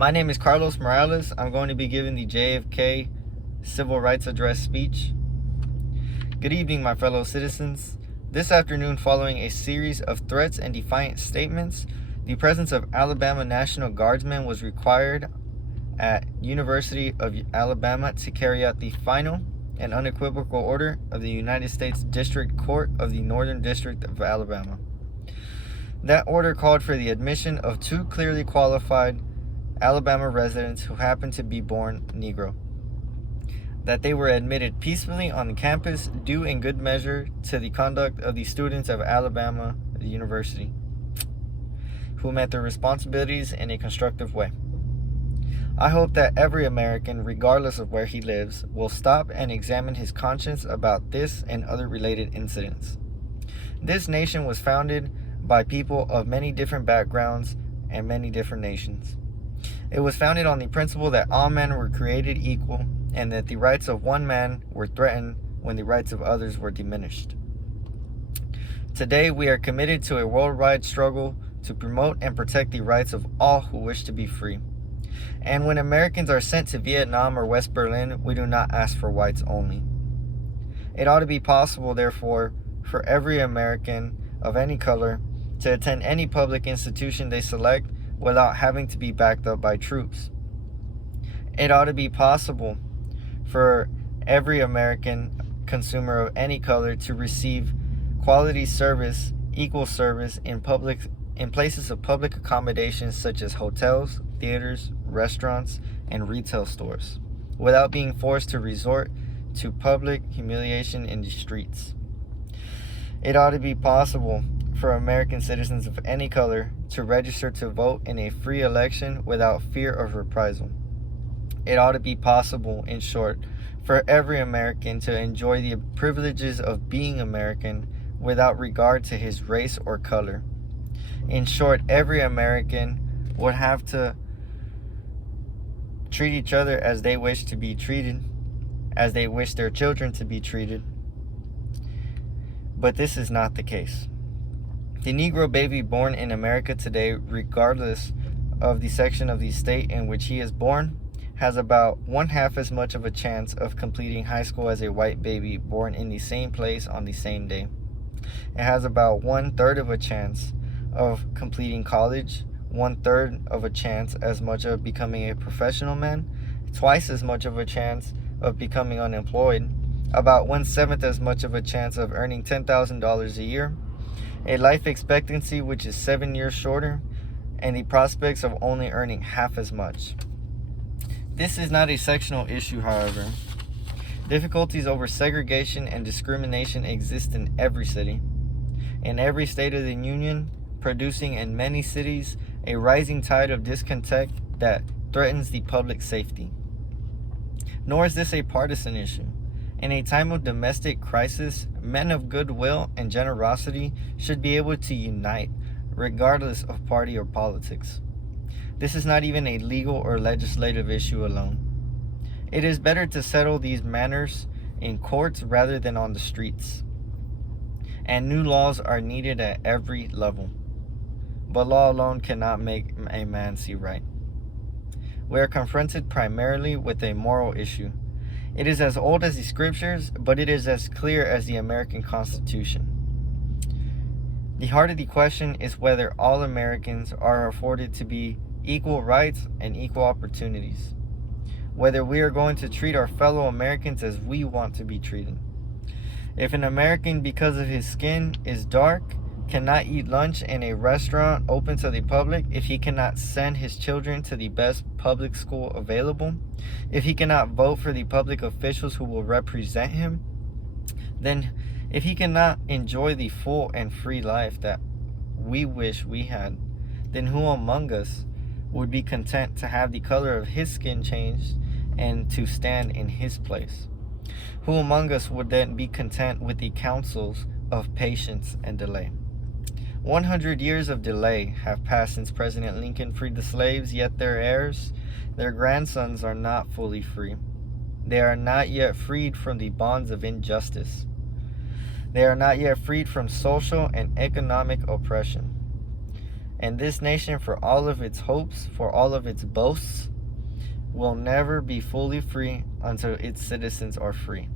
My name is Carlos Morales. I'm going to be giving the JFK Civil Rights Address speech. Good evening, my fellow citizens. This afternoon, following a series of threats and defiant statements, the presence of Alabama National Guardsmen was required at University of Alabama to carry out the final and unequivocal order of the United States District Court of the Northern District of Alabama. That order called for the admission of two clearly qualified Alabama residents who happened to be born Negro. That they were admitted peacefully on the campus due in good measure to the conduct of the students of Alabama University, who met their responsibilities in a constructive way. I hope that every American, regardless of where he lives, will stop and examine his conscience about this and other related incidents. This nation was founded by people of many different backgrounds and many different nations. It was founded on the principle that all men were created equal and that the rights of one man were threatened when the rights of others were diminished. Today, we are committed to a worldwide struggle to promote and protect the rights of all who wish to be free. And when Americans are sent to Vietnam or West Berlin, we do not ask for whites only. It ought to be possible, therefore, for every American of any color to attend any public institution they select without having to be backed up by troops. It ought to be possible for every American consumer of any color to receive quality service, equal service in places of public accommodations such as hotels, theaters, restaurants, and retail stores, without being forced to resort to public humiliation in the streets. It ought to be possible for American citizens of any color to register to vote in a free election without fear of reprisal. It ought to be possible, in short, for every American to enjoy the privileges of being American without regard to his race or color. In short, every American would have to treat each other as they wish to be treated, as they wish their children to be treated. But this is not the case. The Negro baby born in America today, regardless of the section of the state in which he is born, has about 1/2 as much of a chance of completing high school as a white baby born in the same place on the same day. It has about 1/3 of a chance of completing college, 1/3 of a chance as much of becoming a professional man, twice as much of a chance of becoming unemployed, about 1/7 as much of a chance of earning $10,000 a year, a life expectancy which is 7 years shorter, and the prospects of only earning half as much. This is not a sectional issue, however. Difficulties over segregation and discrimination exist in every city, in every state of the Union, producing in many cities a rising tide of discontent that threatens the public safety. Nor is this a partisan issue. In a time of domestic crisis, men of goodwill and generosity should be able to unite, regardless of party or politics. This is not even a legal or legislative issue alone. It is better to settle these matters in courts rather than on the streets. And new laws are needed at every level. But law alone cannot make a man see right. We are confronted primarily with a moral issue. It is as old as the scriptures, but it is as clear as the American Constitution. The heart of the question is whether all Americans are afforded to be equal rights and equal opportunities. Whether we are going to treat our fellow Americans as we want to be treated. If an American, because of his skin, is dark, cannot eat lunch in a restaurant open to the public, if he cannot send his children to the best public school available, if he cannot vote for the public officials who will represent him, then if he cannot enjoy the full and free life that we wish we had, then who among us would be content to have the color of his skin changed and to stand in his place? Who among us would then be content with the counsels of patience and delay? 100 years of delay have passed since President Lincoln freed the slaves, yet their heirs, their grandsons, are not fully free. They are not yet freed from the bonds of injustice. They are not yet freed from social and economic oppression. And this nation, for all of its hopes, for all of its boasts, will never be fully free until its citizens are free.